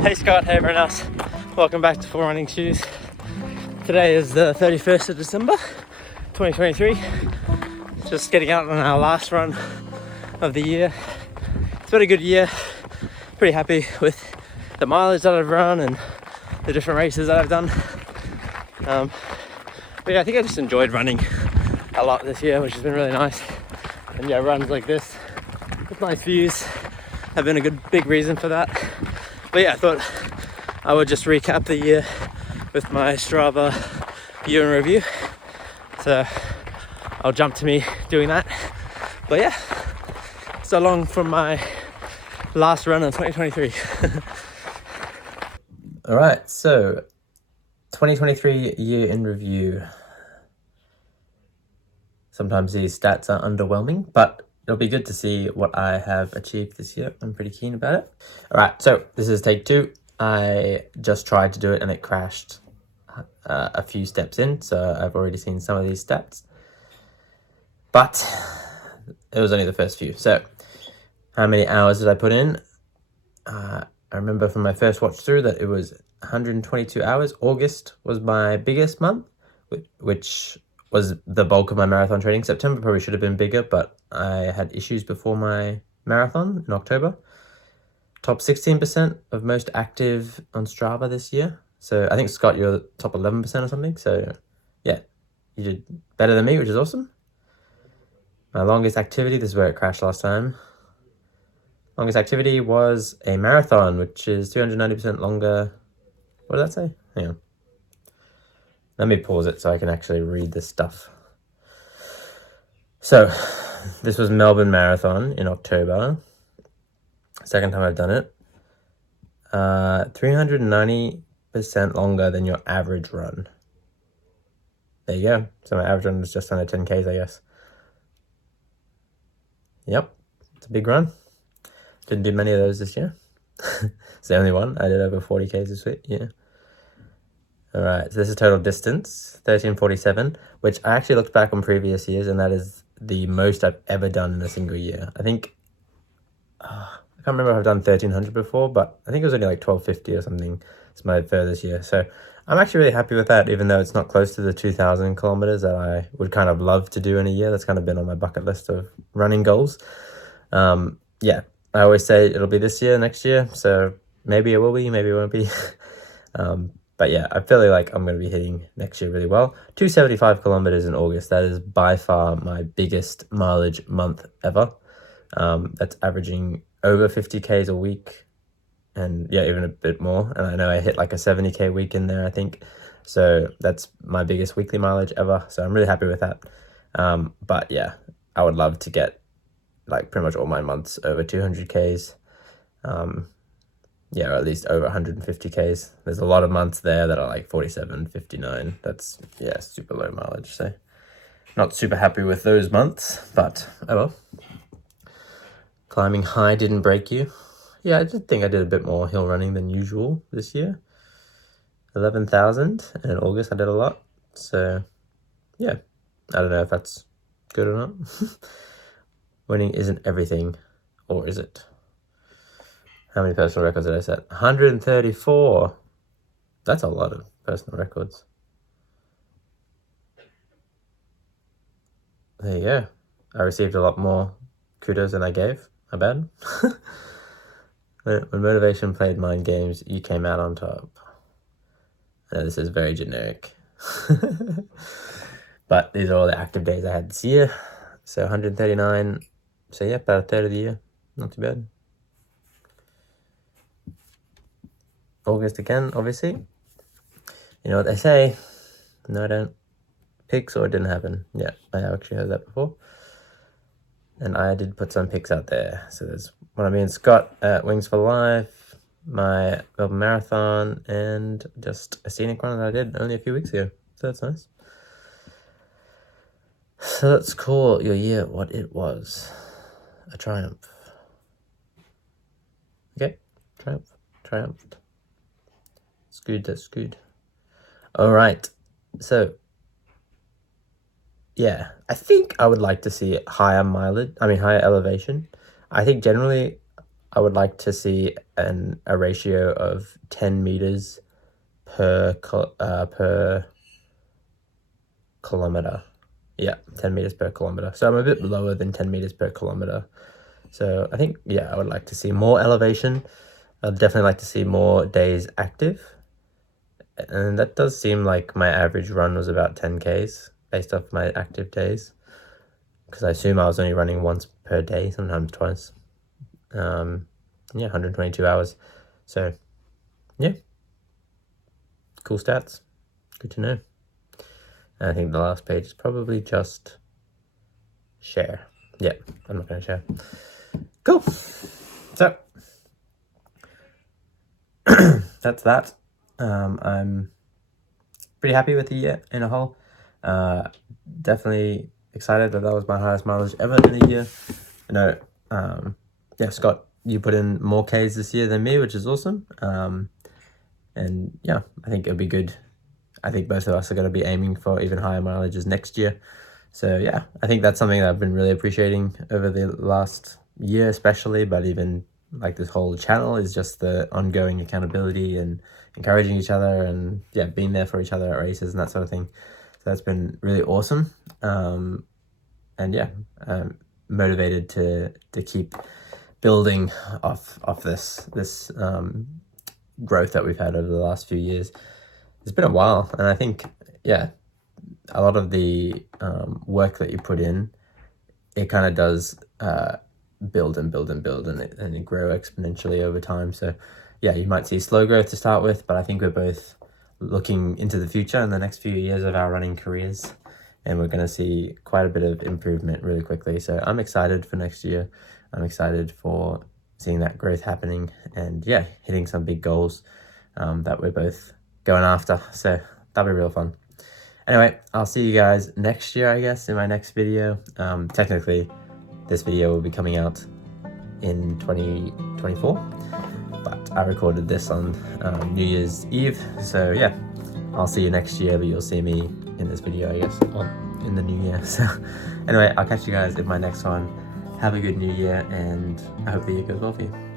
Hey Scott, hey everyone else. Welcome back to 4 Running Shoes. Today is the 31st of December, 2023. Just getting out on our last run of the year. It's been a good year. Pretty happy with the mileage that I've run and the different races that I've done. But yeah, I think I just enjoyed running a lot this year, which has been really nice. And yeah, runs like this with nice views have been a good big reason for that. But yeah, I thought I would just recap the year with my Strava year in review. So I'll jump to me doing that. But yeah, so long from my last run of 2023. All right, so 2023 year in review. Sometimes these stats are underwhelming, but it'll be good to see what I have achieved this year. I'm pretty keen about it. All right, so this is take 2. I just tried to do it and it crashed a few steps in, so I've already seen some of these stats. But it was only the first few. So how many hours did I put in? I remember from my first watch through that it was 122 hours. August was my biggest month, which was the bulk of my marathon training. September probably should have been bigger, but I had issues before my marathon in October. Top 16% of most active on Strava this year. So I think, Scott, you're top 11% or something. So yeah, you did better than me, which is awesome. My longest activity, this is where it crashed last time. Longest activity was a marathon, which is 290% longer. What did that say? Hang on. Let me pause it so I can actually read this stuff. So this was Melbourne Marathon in October. Second time I've done it. 390% longer than your average run. There you go. So my average run was just under 10Ks, I guess. Yep, it's a big run. Didn't do many of those this year. It's the only one. I did over 40Ks this week, yeah. All right, so this is total distance, 1347, which I actually looked back on previous years, and that is the most I've ever done in a single year. I think, I can't remember if I've done 1300 before, but I think it was only like 1250 or something. It's my furthest year. So I'm actually really happy with that, even though it's not close to the 2000 kilometers that I would kind of love to do in a year. That's kind of been on my bucket list of running goals. Yeah, I always say it'll be this year, next year. So maybe it will be, maybe it won't be. But yeah, I feel like I'm going to be hitting next year really well. 275 kilometers in August. That is by far my biggest mileage month ever. That's averaging over 50Ks a week. And yeah, even a bit more. And I know I hit like a 70K week in there, I think. So that's my biggest weekly mileage ever. So I'm really happy with that. But yeah, I would love to get like pretty much all my months over 200Ks. Yeah, or at least over 150Ks. There's a lot of months there that are like 47, 59. That's, yeah, super low mileage. So not super happy with those months, but oh well. Climbing high didn't break you. Yeah, I did think I did a bit more hill running than usual this year. 11,000, and in August I did a lot. So yeah, I don't know if that's good or not. Winning isn't everything, or is it? How many personal records did I set? 134. That's a lot of personal records. There you go. I received a lot more kudos than I gave. My bad. When motivation played mind games, you came out on top. This is very generic. But these are all the active days I had this year. So 139. So yeah, about a third of the year. Not too bad. August again, obviously. You know what they say. No, I don't. Pics or it didn't happen. Yeah, I have actually heard that before. And I did put some pics out there. So there's one of me and Scott at Wings for Life, my Melbourne Marathon, and just a scenic run that I did only a few weeks ago. So that's nice. So let's call your year what it was. A triumph. Okay, triumphed. It's good, that's good. All right, so yeah, I think I would like to see higher elevation. I think generally I would like to see a ratio of 10 meters per kilometer. Yeah, 10 meters per kilometer. So I'm a bit lower than 10 meters per kilometer. So I think, yeah, I would like to see more elevation. I'd definitely like to see more days active. And that does seem like my average run was about 10Ks based off my active days. Because I assume I was only running once per day, sometimes twice. Yeah, 122 hours. So, yeah. Cool stats. Good to know. And I think the last page is probably just share. Yeah, I'm not going to share. Cool. So, that's that. I'm pretty happy with the year in a whole. Definitely excited that was my highest mileage ever in a year. I know, yeah, Scott, you put in more Ks this year than me, which is awesome. And yeah, I think it'll be good. I think both of us are going to be aiming for even higher mileages next year. So yeah, I think that's something that I've been really appreciating over the last year especially, but even like this whole channel is just the ongoing accountability and encouraging each other and yeah, being there for each other at races and that sort of thing. So that's been really awesome. And yeah, motivated to keep building off this growth that we've had over the last few years. It's been a while, and I think, yeah, a lot of the work that you put in, it kind of does build and build and build, and it grow exponentially over time. So yeah, you might see slow growth to start with, but I think we're both looking into the future in the next few years of our running careers, and we're going to see quite a bit of improvement really quickly. So I'm excited for next year. I'm excited for seeing that growth happening and yeah, hitting some big goals that we're both going after. So that'll be real fun. Anyway, I'll see you guys next year, I guess, in my next video. Technically, this video will be coming out in 2024, but I recorded this on New Year's Eve. So yeah, I'll see you next year, but you'll see me in this video, I guess, in the new year. So anyway, I'll catch you guys in my next one. Have a good new year, and I hope the year goes well for you.